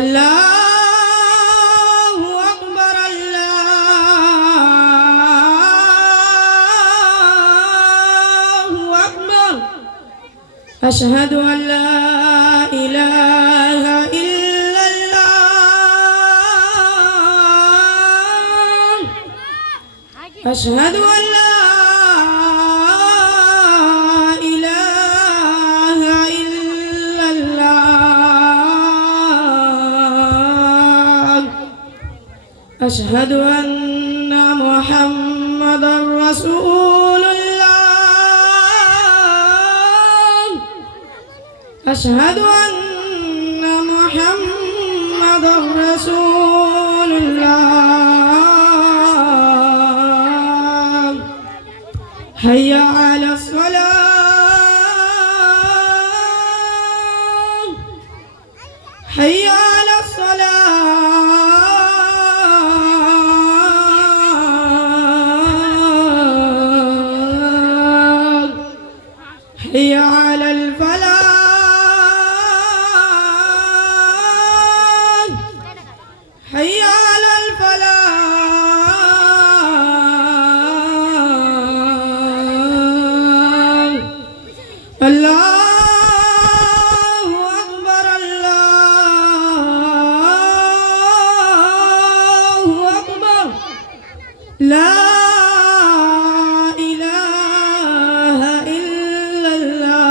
اللہ اکبر اللہ اکبر اشہد ان لا الہ الا اللہ اشہد ان لا الہ الا اللہ اشہد ان محمد رسول اللہ اشہد ان محمد رسول اللہ حی علی الصلاة حی علی الصلاة حی علی الفلاح حی علی الفلاح اللہ اکبر اللہ اکبر لا الہ الا اللہ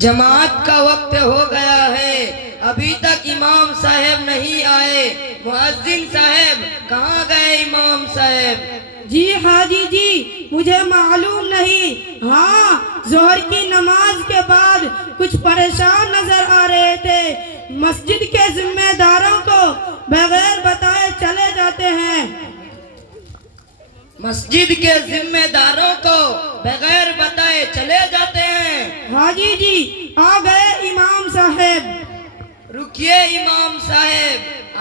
جماعت کا وقت ہو گیا ہے، ابھی تک امام صاحب نہیں آئے۔ مؤذن صاحب کہاں گئے؟ امام صاحب جی حاجی جی مجھے معلوم نہیں، ہاں ظہر کی نماز کے بعد کچھ پریشان نظر آ رہے تھے، مسجد کے ذمہ داروں کو بغیر بتائے چلے جاتے ہیں۔ مسجد کے ذمہ داروں کو بغیر بتائے چلے جاتے ہیں۔ حاجی جی آ گئے امام صاحب۔ رکیے امام صاحب،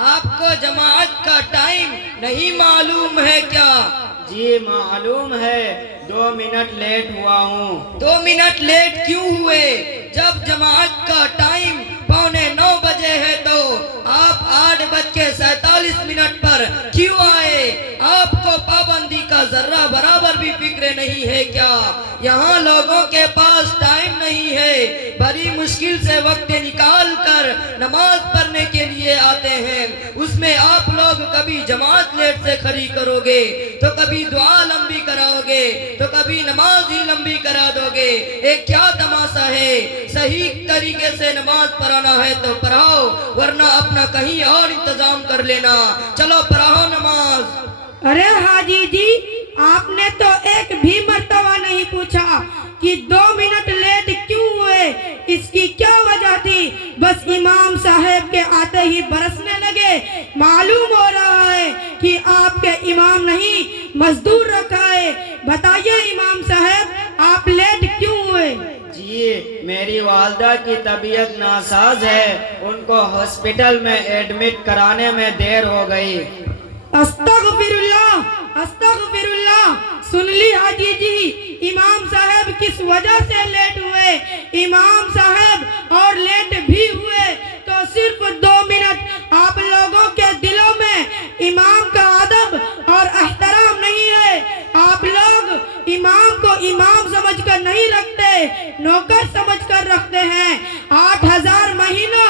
آپ کو جماعت کا ٹائم نہیں معلوم ہے کیا؟ جی معلوم ہے، 2 منٹ لیٹ ہوا ہوں۔ 2 منٹ لیٹ کیوں ہوئے؟ جب جماعت کا ٹائم 8:45 بجے ہے تو آپ 8:47 پر کیوں آئے؟ آپ کو پابندی کا ذرہ برابر بھی فکر نہیں ہے کیا؟ یہاں لوگوں کے پاس ٹائم نہیں ہے، بڑی مشکل سے وقت نکال کر نماز پڑھنے کے لیے آتے ہیں، اس میں آپ لوگ کبھی جماعت لیٹ سے کھڑی کرو گے تو کبھی دعا لمبی کراؤ گے تو کبھی نماز ہی لمبی کرا دو گے۔ ایک کیا تماشا ہے؟ صحیح طریقے سے نماز پڑھانا ہے تو پڑھاؤ، ورنہ اپنا کہیں اور انتظام کر لینا۔ چلو پڑھاؤ نماز۔ ارے حاجی جی آپ نے تو ایک بھی مرتبہ نہیں پوچھا کہ 2 منٹ لیٹ کیوں ہوئے، اس کی کیا وجہ تھی؟ بس امام صاحب کے آتے ہی برسنے لگے۔ معلوم ہو رہا ہے کہ آپ کے امام نہیں مزدور رکھا ہے۔ بتائیے امام صاحب آپ لیٹ کیوں ہوئے؟ جی میری والدہ کی طبیعت ناساز ہے، ان کو ہاسپٹل میں ایڈمٹ کرانے میں دیر ہو گئی۔ استغفر اللہ استغفر اللہ۔ سن لی حاجی جی امام صاحب کس وجہ سے لیٹ ہوئے؟ امام صاحب اور لیٹ بھی ہوئے تو صرف 2 منٹ۔ آپ لوگوں کے دلوں میں امام کا ادب اور احترام نہیں ہے، آپ لوگ امام کو امام سمجھ کر نہیں رکھتے، نوکر سمجھ کر رکھتے ہیں۔ 8000 مہینہ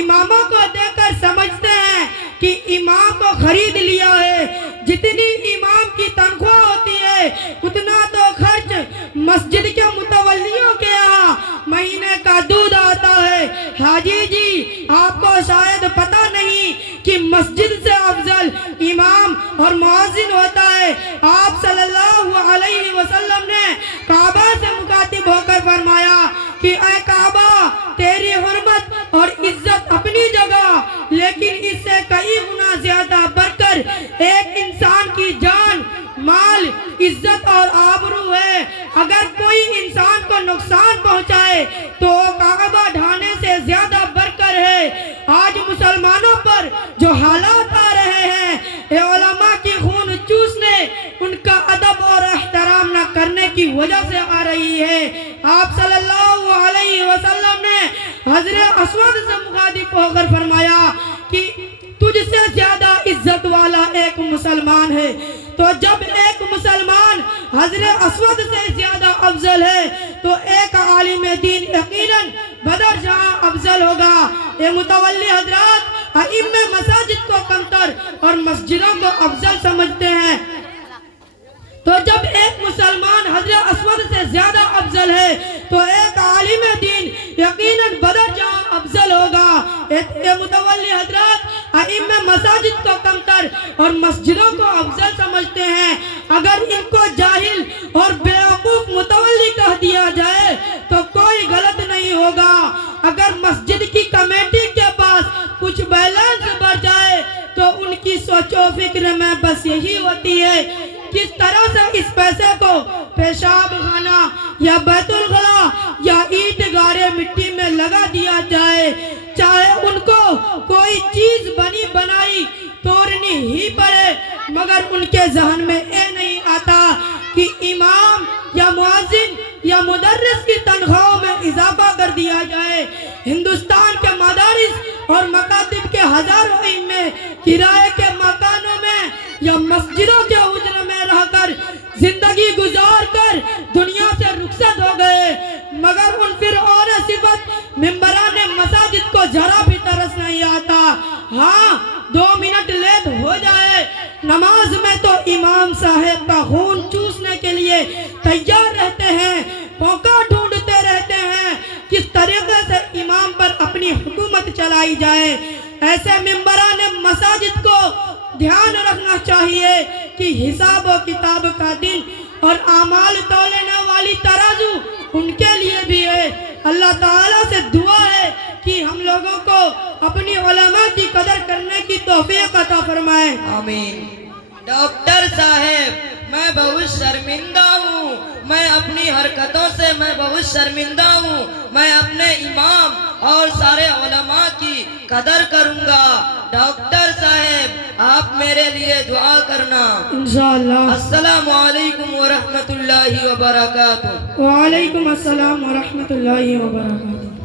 اماموں کو دے کر سمجھتے ہیں کہ امام کو خرید لیا ہے۔ جتنی امام کی تنخواہ ہوتی ہے اتنا تو خرچ مسجد کے متولیوں کے یہاں مہینے کا دودھ آتا ہے۔ حاجی جی آپ کو شاید پتہ نہیں کہ مسجد سے افضل امام اور مؤذن ہوتا ہے۔ آپ صلی اللہ علیہ وسلم نے کعبہ سے مخاطب ہو کر فرمایا کہ اے کعبہ تیری حرمت اور عزت اپنی جگہ، لیکن اس سے کئی گنا زیادہ بڑھ کر ایک انسان کی جان، مال، عزت اور آبرو ہے۔ اگر کوئی انسان کو نقصان پہنچائے تو وہ کعبہ ڈھانے سے زیادہ بڑھ کر ہے۔ آج مسلمانوں پر جو حالات آ رہے ہیں، اے علماء کی خون چوسنے، ان کا ادب اور احترام حضرت اسود سے مخاطب ہو کر فرمایا کہ تجھ سے زیادہ عزت والا ایک مسلمان ہے. تو جب ایک مسلمان حضرت اسود سے زیادہ افضل ہے تو ایک عالم دین یقیناً بدر جہاں افضل ہوگا. یہ متولی حضرات ائمہ مساجد کو کمتر اور مسجدوں کو افضل سمجھتے ہیں. تو جب ایک مسلمان حضرت اسود سے زیادہ افضل ہے تو ایک عالم دین یقیناً بدر جہاں افضل ہوگا. یہ متولی حضرات ائمہ مساجد کو کمتر اور مسجدوں کو افضل سمجھتے ہیں. اگر ان کو جاہل اور بیوقوف متولی کہہ دیا جائے تو کوئی غلط نہیں ہوگا. اگر مسجد کی کمیٹی کے پاس کچھ بیلنس بڑھ جائے تو ان کی سوچ و فکر میں بس یہی ہوتی ہے کس طرح سے اس پیسے کو پیشاب خانہ یا بیت الخلا یا اینٹ گاڑے مٹی میں لگا دیا جائے. چاہے ان کو کوئی چیز بنی بنائی توڑنی ہی پڑے مگر ان کے ذہن میں یہ نہیں آتا کہ امام یا مؤذن یا مدرس کی تنخواہوں میں اضافہ کر دیا جائے. ہندوستان کے مدارس اور مکاتب کے ہزاروں ائمے کرائے کے مکانوں میں یا مسجدوں کے حجرے میں رہ کر زندگی گزار کر دنیا سے رخصت ہو گئے مگر ان فرعون صفت ممبران مساجد کو ذرا بھی ترس نہیں آتا. ہاں 2 منٹ لیٹ ہو جائے نماز میں تو امام صاحب کا خون چوسنے کے لیے تیار رہتے ہیں, موقع ڈھونڈتے رہتے ہیں کس طریقے سے امام پر اپنی حکومت چلائی جائے. ایسے ممبران مساجد کو دھیان رکھنا چاہیے کہ حساب و کتاب کا دن اور اعمال تولنے والی ترازو ان کے لیے بھی ہے. اللہ تعالیٰ سے دعا ہے کہ ہم لوگوں کو اپنی علماء کی قدر کرنے کی توفیق عطا فرمائے. آمین. ڈاکٹر صاحب میں بہت شرمندہ ہوں, میں اپنی حرکتوں سے میں بہت شرمندہ ہوں. میں اپنے امام اور سارے علماء کی قدر کروں گا. ڈاکٹر صاحب آپ میرے لیے دعا کرنا. انشاءاللہ. السلام علیکم ورحمۃ اللہ وبرکاتہ. وعلیکم السلام ورحمۃ اللہ وبرکاتہ.